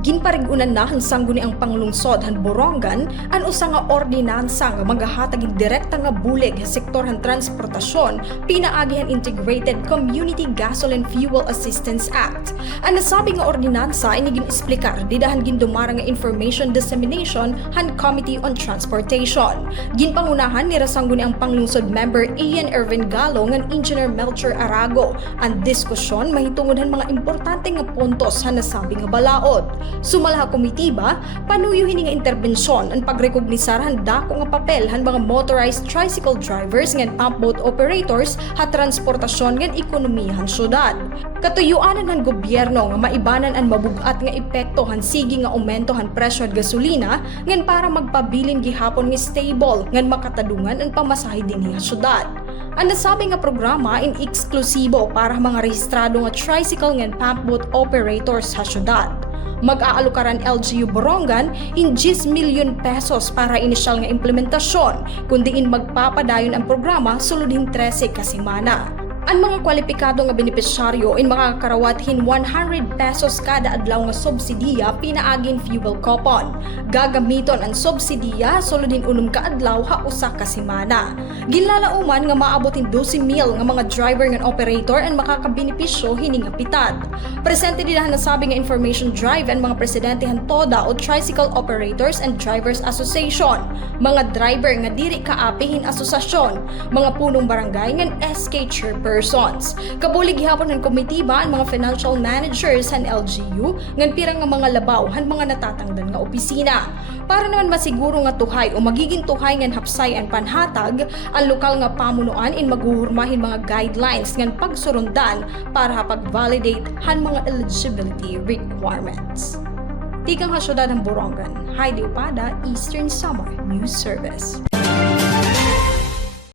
Ginparigunan na han sangguni ang panglungsod han Borongan an usa nga ordinansa nga magahatag direkta nga bulig sa sektor han transportasyon pinaagi han Integrated Community Gasoline Fuel Assistance Act. Ang nasabi nga ordinansa ay gin-esplikar didahan gindumara nga information dissemination han Committee on Transportation. Ginpangunahan ni sangguni ang panglungsod member Ian Ervin Gallo ngan Engineer Melcher Arago. Ang diskusyon mahitungod han mga importante nga puntos han nasabi nga balaod. Sumala komitiba, panuyo hini nga interbensyon ang pagrekognisar han dako nga papel han mga motorized tricycle drivers ngan pump boat operators ha transportasyon ngan ekonomiya han syudad. Katuyuanan han gobyerno nga maibanan ang mabugat nga epekto han sige nga aumento han presyo han gasolina ngan para magpabilin gihapon nga stable ngan makatadungan ang pamasahe dinhi ha syudad. Ang nasabi nga programa in eksklusibo para mga rehistrado nga tricycle ngan pump boat operators sa syudad. Mag-aalukaran LGU Borongan in 10 milyon pesos para inisyal nga implementasyon, kundiin magpapadayon ang programa suludin 13 ka semana. Ang mga kwalipikado nga benepisyaryo in mga karawathin 100 pesos kada adlaw nga subsidiya pinaagin fuel coupon. Gagamiton ang subsidiya suludin 6 ka adlaw ha usa ka semana. Ginlalauman nga maabotin 12,000 nga mga driver nga operator ang makakabenepisyo hini nga pitad. Presente din ang nasabi nga information drive ang mga presidente han TODA o Tricycle Operators and Drivers Association, mga driver nga diri kaapihin asosasyon, mga punong barangay ngan SK chairpersons. Kabulig gihapon ng komitiba ang mga financial managers han LGU ngan pirang nga mga labaw han mga natatangdan nga opisina. Para naman masiguro nga tuhay o magiging tuhay ngan hapsay ang panhatag, ang lokal nga pamunuan in maghuhurmahin mga guidelines ngan pagsurundan para pag-validate han mga eligibility requirements. Tikang ha syudad ng Borongan, Heidi Upada, Eastern Samar News Service.